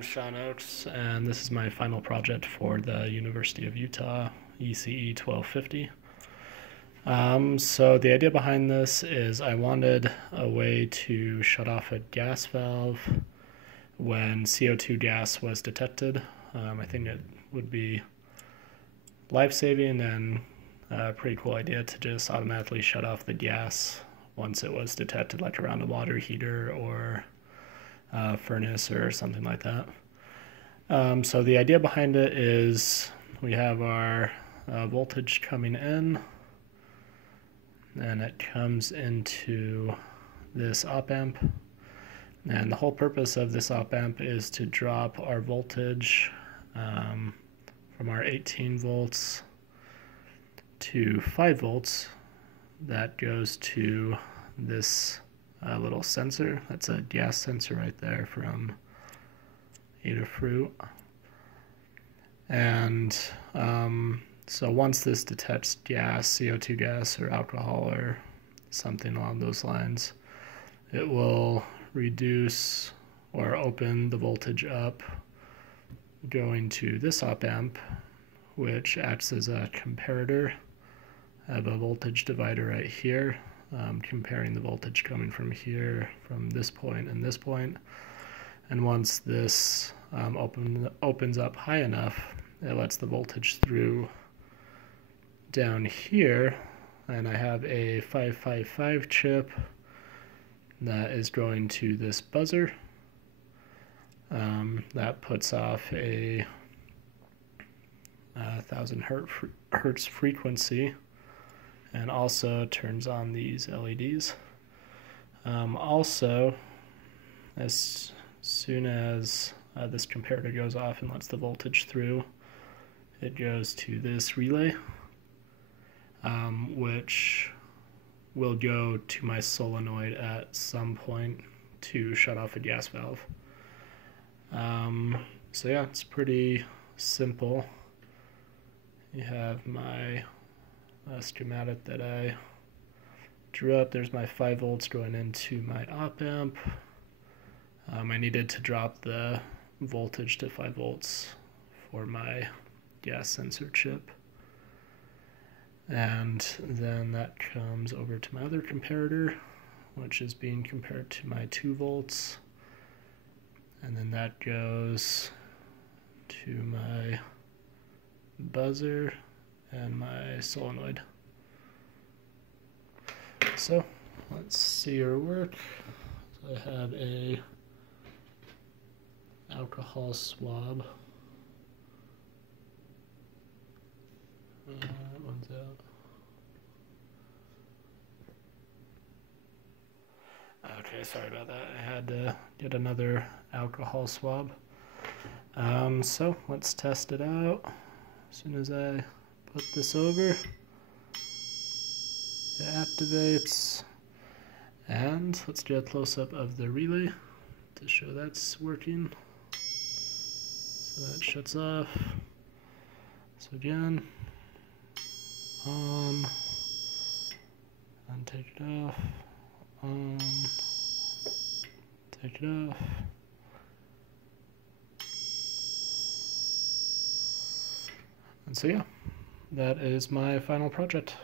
I'm Shaun, and this is my final project for the University of Utah ECE 1250. So the idea behind this is I wanted a way to shut off a gas valve when CO2 gas was detected. I think it would be life-saving and a pretty cool idea to just automatically shut off the gas once it was detected, like around a water heater or furnace or something like that. So the idea behind it is we have our voltage coming in, and it comes into this op amp, and the whole purpose of this op amp is to drop our voltage from our 18 volts to 5 volts. That goes to this little sensor. That's a gas sensor right there from Adafruit. And so once this detects gas, CO2 gas or alcohol or something along those lines, it will reduce or open the voltage up going to this op amp, which acts as a comparator. I have a voltage divider right here, comparing the voltage coming from here, from this point and this point. And once this opens up high enough, it lets the voltage through down here. And I have a 555 chip that is going to this buzzer. That puts off a 1000 hertz frequency, and also turns on these LEDs. Also, as soon as this comparator goes off and lets the voltage through, it goes to this relay, which will go to my solenoid at some point to shut off a gas valve. So yeah, it's pretty simple. You have my schematic that I drew up. There's my 5 volts going into my op amp. I needed to drop the voltage to 5 volts for my gas sensor chip. And then that comes over to my other comparator, which is being compared to my 2 volts. And then that goes to my buzzer and my solenoid. So let's see her work. So I have a alcohol swab. That one's out. Okay, sorry about that. I had to get another alcohol swab. So let's test it out. As soon as I put this over, it activates, and let's do a close-up of the relay to show that's working. So that shuts off. So again, on, and take it off, on, take it off. And so yeah, that is my final project.